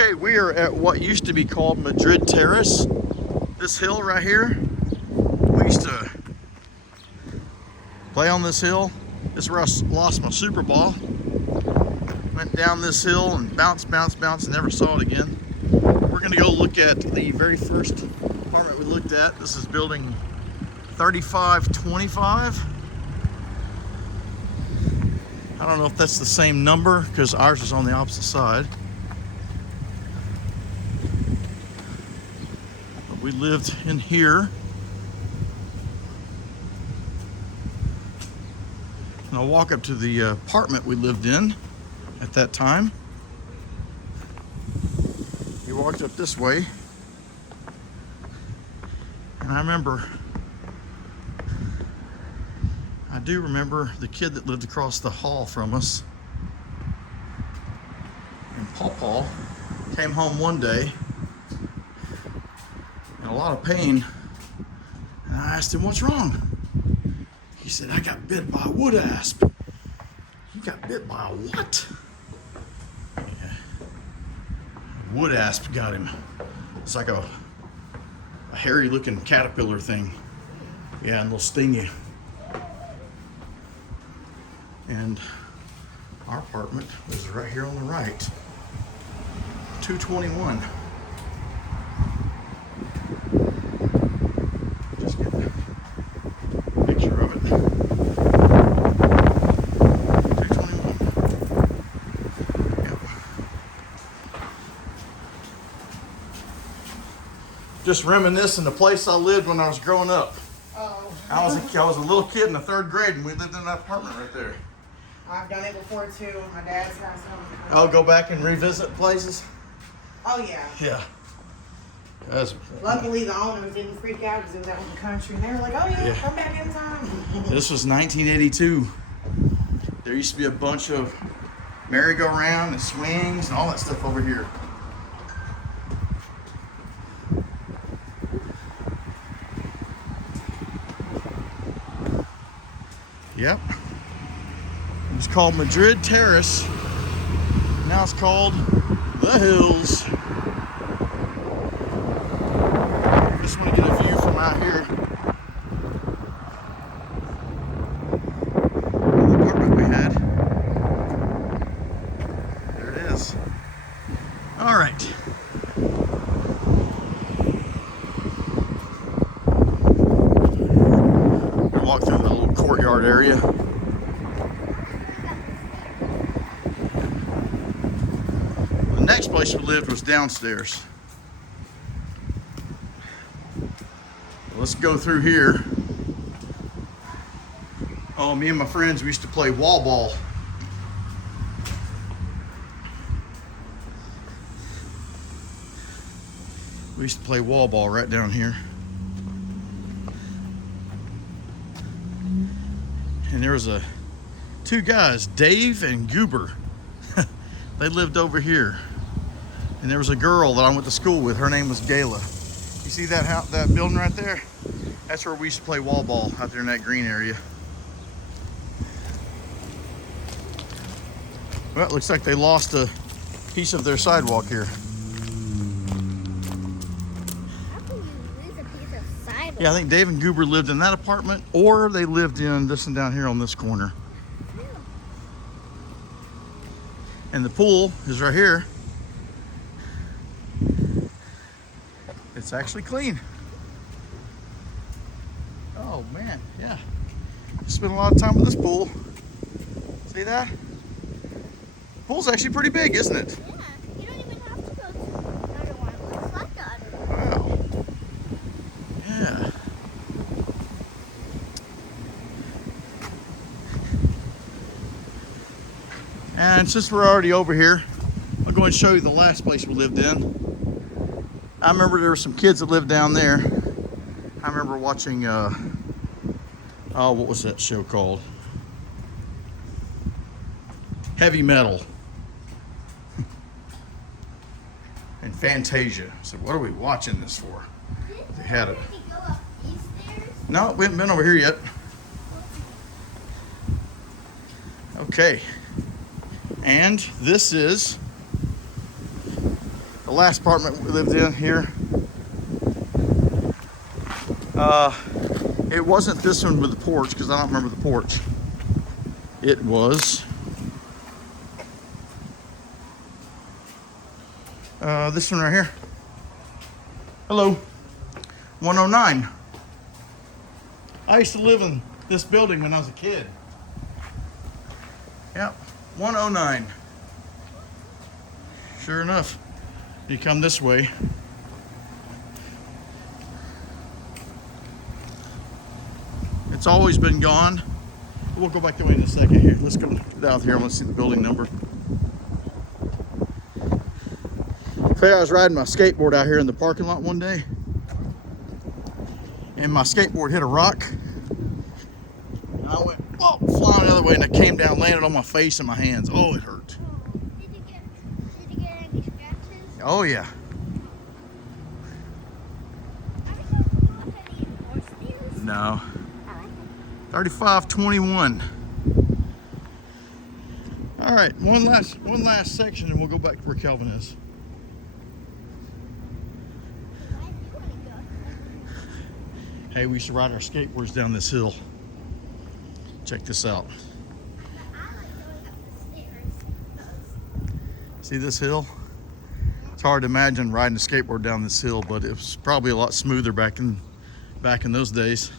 Okay, we are at what used to be called Madrid Terrace. This hill right here, we used to play on this hill. This is where I lost my Super Ball. Went down this hill and bounced, and never saw it again. We're gonna go look at the very first apartment we looked at. This is building 3525. I don't know if that's the same number because ours is on the opposite side. But we lived in here. And I'll walk up to the apartment we lived in at that time. We walked up this way. And I do remember the kid that lived across the hall from us. And Paul came home one day in a lot of pain. And I asked him, "What's wrong?" He said, "I got bit by a wood asp." "You got bit by a what?" Yeah. A wood asp got him. It's like a hairy looking caterpillar thing. Yeah, and they'll sting you. And our apartment was right here on the right. 221. Just get a picture of it. 221. Yep. Just reminiscing the place I lived when I was growing up. Oh. I was a little kid in the 3rd grade and we lived in that apartment right there. I've done it before too. My dad's house. I'll go back and revisit places. Oh yeah. Yeah. Luckily, the owners didn't freak out because it was out in the country, and they were like, "Oh yeah, come back anytime." This was 1982. There used to be a bunch of merry-go-round and swings and all that stuff over here. Yep. It was called Madrid Terrace. Now it's called The Hills. Just want to get a view from out here. The apartment we had. There it is. All right. We'll walk through the little courtyard area. The next place we lived was downstairs. Let's go through here. Oh, me and my friends, we used to play wall ball. We used to play wall ball right down here. And there was two guys, Dave and Goober. They lived over here. And there was a girl that I went to school with. Her name was Gayla. You see that building right there? That's where we used to play wall ball, out there in that green area. Well, it looks like they lost a piece of their sidewalk here. How can you lose a piece of sidewalk? Yeah, I think Dave and Goober lived in that apartment, or they lived in this one down here on this corner. Yeah. And the pool is right here. It's actually clean. Oh man, yeah. Spent a lot of time with this pool. See that? Pool's actually pretty big, isn't it? Yeah, you don't even have to go to the other one. It looks like the other one. Wow. Yeah. And since we're already over here, I'll go and show you the last place we lived in. I remember there were some kids that lived down there. I remember watching, what was that show called? Heavy Metal. And Fantasia. So what are we watching this for? They had it. Did you go up these stairs? No, we haven't been over here yet. Okay. And this is The last apartment we lived in here. It wasn't this one with the porch, because I don't remember the porch. It was this one right here. Hello. 109. I used to live in this building when I was a kid. Yep, 109. Sure enough, you come this way. It's always been gone. We'll go back that way in a second here. Let's go down here. Let's see the building number. I was riding my skateboard out here in the parking lot one day, and my skateboard hit a rock. And I went flying the other way, and I came down, landed on my face and my hands. Oh, it hurt. Did you get any scratches? Oh yeah. Are we going to go up any more stairs? No. I like it. 3521. All right, one last section, and we'll go back to where Kelvin is. Why do you want to go? Hey, we used to ride our skateboards down this hill. Check this out. I like going up the stairs. See this hill? It's hard to imagine riding a skateboard down this hill, but it was probably a lot smoother back in those days.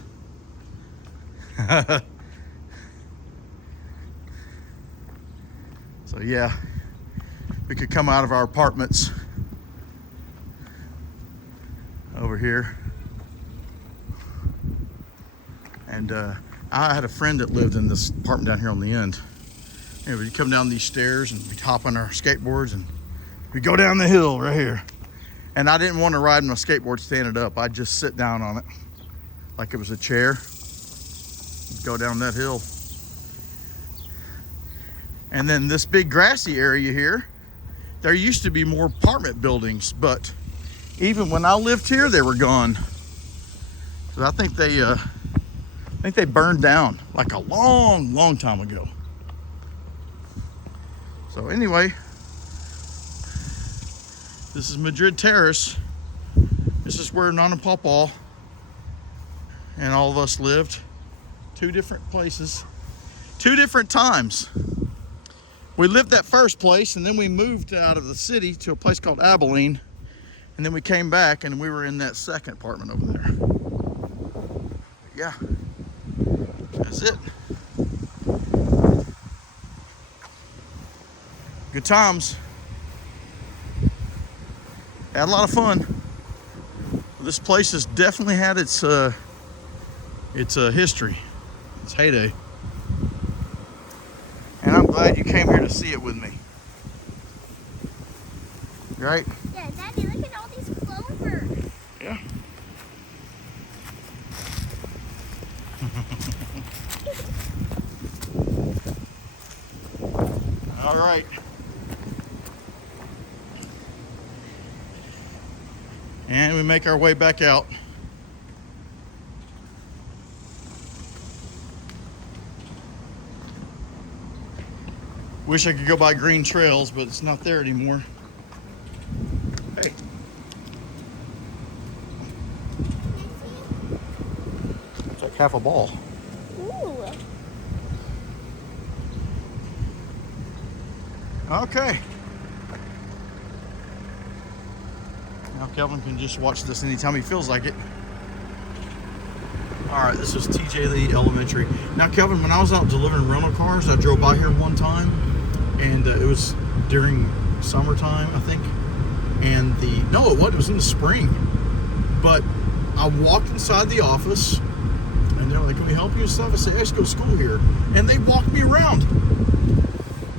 So yeah, we could come out of our apartments over here. And I had a friend that lived in this apartment down here on the end. And we'd come down these stairs and we'd hop on our skateboards and we'd go down the hill right here. And I didn't want to ride my skateboard standing up. I'd just sit down on it like it was a chair. Go down that hill. And then this big grassy area here, there used to be more apartment buildings, but even when I lived here, they were gone. So I think they burned down like a long time ago. So anyway, this is Madrid Terrace. This is where Nana Pawpaw and all of us lived. 2 different places, 2 different times. We lived that first place, and then we moved out of the city to a place called Abilene, and then we came back and we were in that second apartment over there. Yeah, that's it. Good times. Had a lot of fun. This place has definitely had its history, its heyday. And I'm glad you came here to see it with me. Right? Yeah, Daddy, look at all these clovers. Yeah. All right. And we make our way back out. Wish I could go by green trails, but it's not there anymore. Hey. It's like half a ball. Ooh. Okay. Now Kelvin can just watch this anytime he feels like it. All right, this was t.j.lee Elementary. Now, Kelvin, when I was out delivering rental cars, I drove by here one time, and it was during summertime, I think. And it was in the spring. But I walked inside the office, and they're like, "Can we help you and stuff?" I said, "I just go to school here." And they walked me around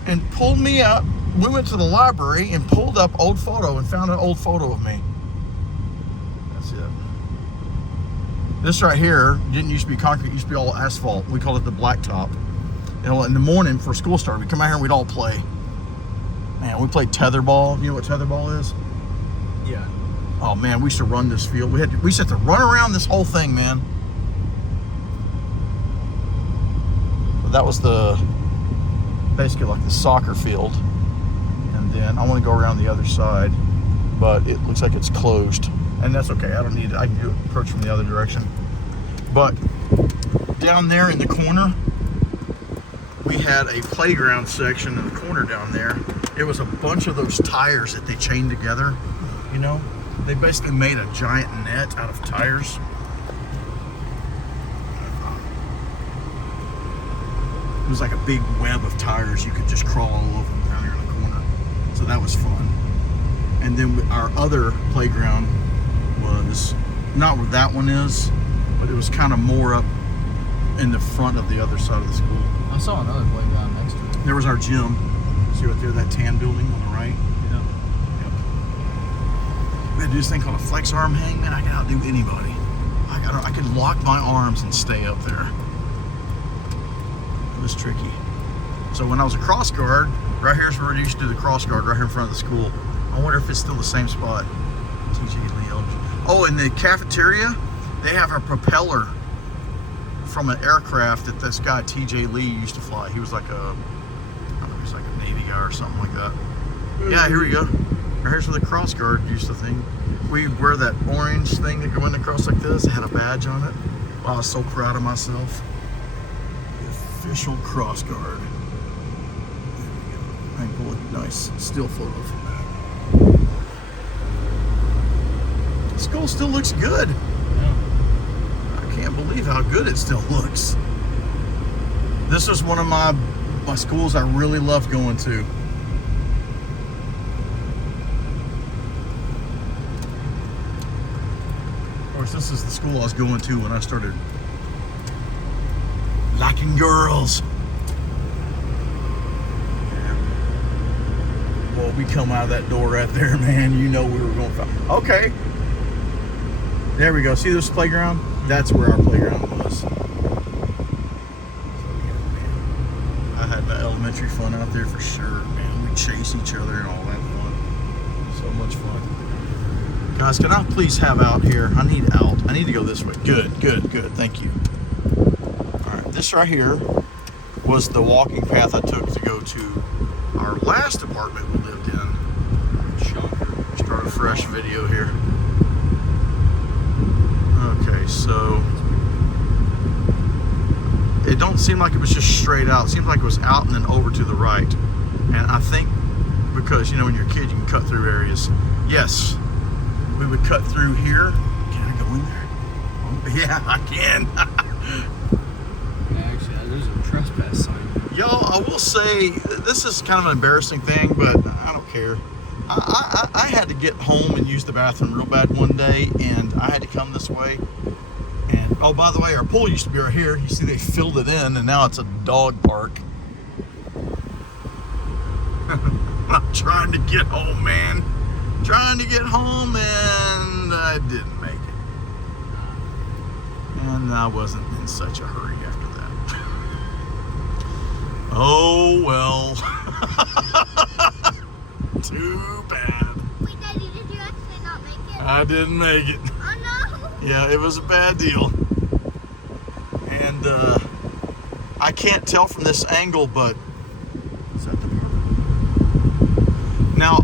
and pulled me up. We went to the library and pulled up old photo and found an old photo of me. That's it. This right here didn't used to be concrete, it used to be all asphalt. We called it the blacktop. You know, in the morning before school started, we'd come out here and we'd all play. Man, we played tetherball. You know what tetherball is? Yeah. Oh man, we used to run this field. We used to have to run around this whole thing, man. But that was basically like the soccer field. And then I want to go around the other side. but it looks like it's closed, and that's okay. I don't need it. I can approach from the other direction. But down there in the corner, we had a playground section in the corner down there. It was a bunch of those tires that they chained together, you know. They basically made a giant net out of tires. It was like a big web of tires. You could just crawl all over them down here in the corner. So that was fun. And then our other playground was not where that one is, but it was kind of more up in the front of the other side of the school. I saw another playground next to it. There was our gym. See right there, that tan building on the right? Yeah. Yep. We had to do this thing called a flex arm hang. Man, I can outdo anybody. I could lock my arms and stay up there. It was tricky. So when I was a cross guard, right here's where we used to do the cross guard, right here in front of the school. I wonder if it's still the same spot. t.j.lee. Oh, in the cafeteria, they have a propeller from an aircraft that this guy t.j.lee used to fly. He was like a, I don't know, he was like a Navy guy or something like that. Yeah, here we go. Right here's where the cross guard used to thing. We wear that orange thing that go in across like this. It had a badge on it. Wow, I was so proud of myself. The official cross guard. There we go. I can pull a nice still photo from that. The school still looks good. Yeah. I can't believe how good it still looks. This was one of my schools I really loved going to. Of course, this is the school I was going to when I started liking girls. Well, we come out of that door right there, man. You know we were going to find. Okay. There we go. See this playground? That's where our playground was. I had my elementary fun out there for sure, man. We chase each other and all that fun. So much fun. Guys, can I please have out here? I need out. I need to go this way. Good, good, good. Thank you. All right, this right here was the walking path I took to go to our last apartment we lived in. Shocker. Start a fresh video here. Okay, so it don't seem like it was just straight out. It seems like it was out and then over to the right. And I think because, you know, when you're a kid, you can cut through areas. Yes, we would cut through here. Can I go in there? Oh, yeah, I can. Actually, there's a trespass sign. Yo, I will say, this is kind of an embarrassing thing, but I don't care. I had to get home and use the bathroom real bad one day, and I had to come this way. And oh, by the way, our pool used to be right here. You see, they filled it in, and now it's a dog park. I'm trying to get home, man. Trying to get home, and I didn't make it. And I wasn't in such a hurry after that. Oh, well. Too bad. Wait, Daddy, did you actually not make it? I didn't make it. Oh no! Yeah, it was a bad deal. And I can't tell from this angle, but is that the part? Now,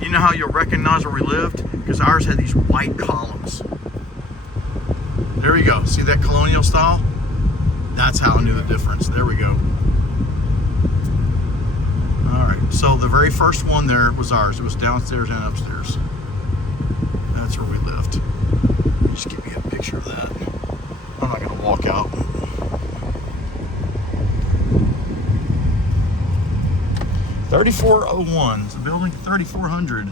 you know how you'll recognize where we lived? Because ours had these white columns. There we go. See that colonial style? That's how I knew the difference. There we go. All right, so the very first one there was ours. It was downstairs and upstairs. That's where we lived. Just give me a picture of that. I'm not gonna walk out. $3401. It's a building 3400.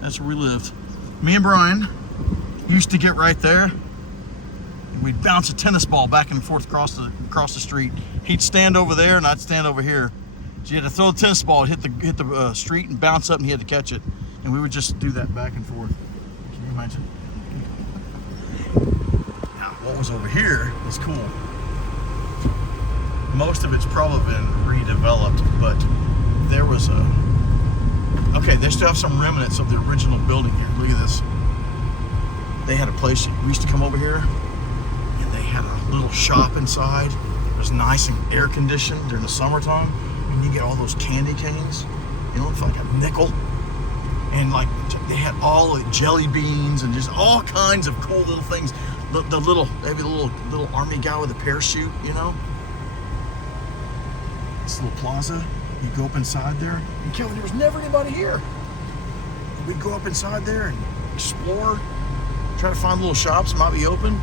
That's where we lived. Me and Brian used to get right there. We'd bounce a tennis ball back and forth across the street. He'd stand over there and I'd stand over here. So you had to throw the tennis ball, hit the street and bounce up, and he had to catch it. And we would just do that back and forth. Can you imagine? Now, what was over here was cool. Most of it's probably been redeveloped, but there was okay, they still have some remnants of the original building here. Look at this. They had a place, we used to come over here, and they had a little shop inside. It was nice and air conditioned during the summertime. And you get all those candy canes, you know, for like a nickel. and like they had all the jelly beans and just all kinds of cool little things. The little, maybe the little army guy with a parachute, you know. This little plaza, you go up inside there, and Kelvin, there was never anybody here. We'd go up inside there and explore, try to find little shops that might be open.